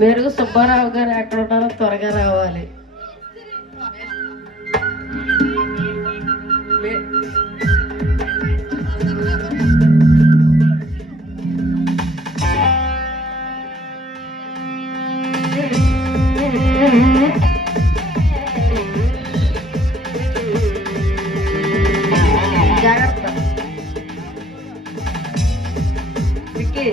మెరుగు సుబ్బారావు గారు ఎక్కడ ఉన్నారో త్వరగా రావాలి. జాగ్రత్త విక్కీ.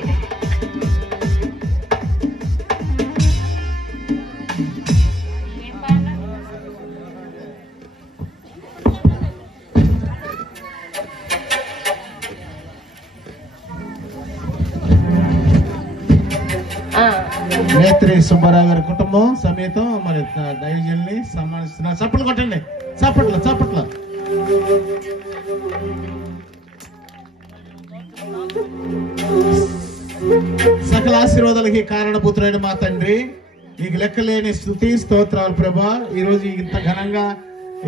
నేత్రి సుబ్బారావు గారి కుటుంబం సమేతం మరి దైవజనుల్ని సన్మానిస్తున్నారు. చప్పట్లు కొట్టండి, చప్పట్లు. సకల ఆశీర్వాదాలకి కారణభూతులైన మా తండ్రి, నీకు లెక్కలేని స్తుతి స్తోత్రాలు ప్రభా. ఈ రోజు ఇంత ఘనంగా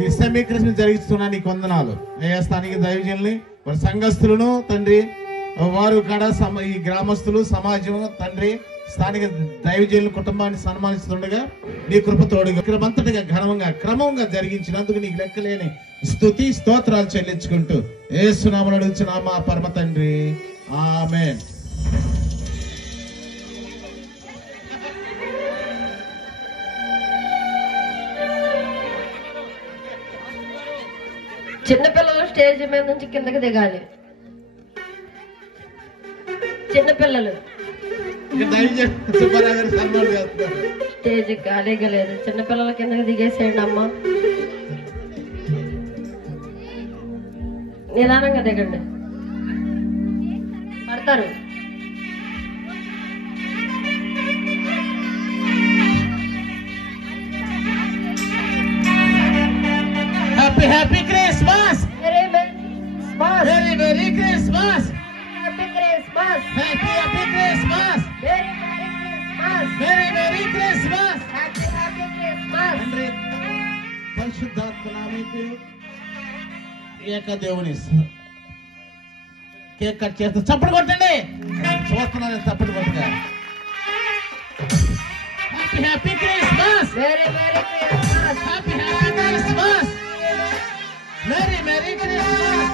ఈ సమీకరణ జరిగిస్తున్నా నీకు వందనాలు అయ్యా. స్థానిక దైవజనుల్ని వారి సంఘస్థులను తండ్రి, వారు కాడ ఈ గ్రామస్తులు సమాజం తండ్రి, స్థానిక దైవజనుల కుటుంబాన్ని సన్మానిస్తుండగా నీ కృపతోడుగా క్రమంతటిగా ఘనంగా క్రమంగా జరిగించినందుకు నీకు లెక్కలేని స్తుతి స్తోత్రాలు చెల్లించుకుంటూ యేసునామమున అడుగుచున్నా మా పరమ తండ్రి, ఆమేన్. చిన్నపిల్లలు స్టేజ్ మీద నుంచి కిందకి దిగాలి. చిన్నపిల్లలు స్టేజ్ ఖాళీగా లేదు. చిన్నపిల్లల కిందకి దిగేసేయండి అమ్మా. నిదానంగా దిగండి, పడతారు. Happy Christmas, very Christmas, happy Christmas, happy Christmas, very Christmas. Happy Christmas. పరిశుద్ధాత్మ నామముకు ఏక దేవుని కేక్ కట్ చేస్తే చప్పట్లు కొట్టండి. చూస్తున్నాను చప్పట్లు కొట్టగా. Happy Christmas, very Christmas, happy Christmas, very Christmas.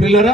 పిల్లరా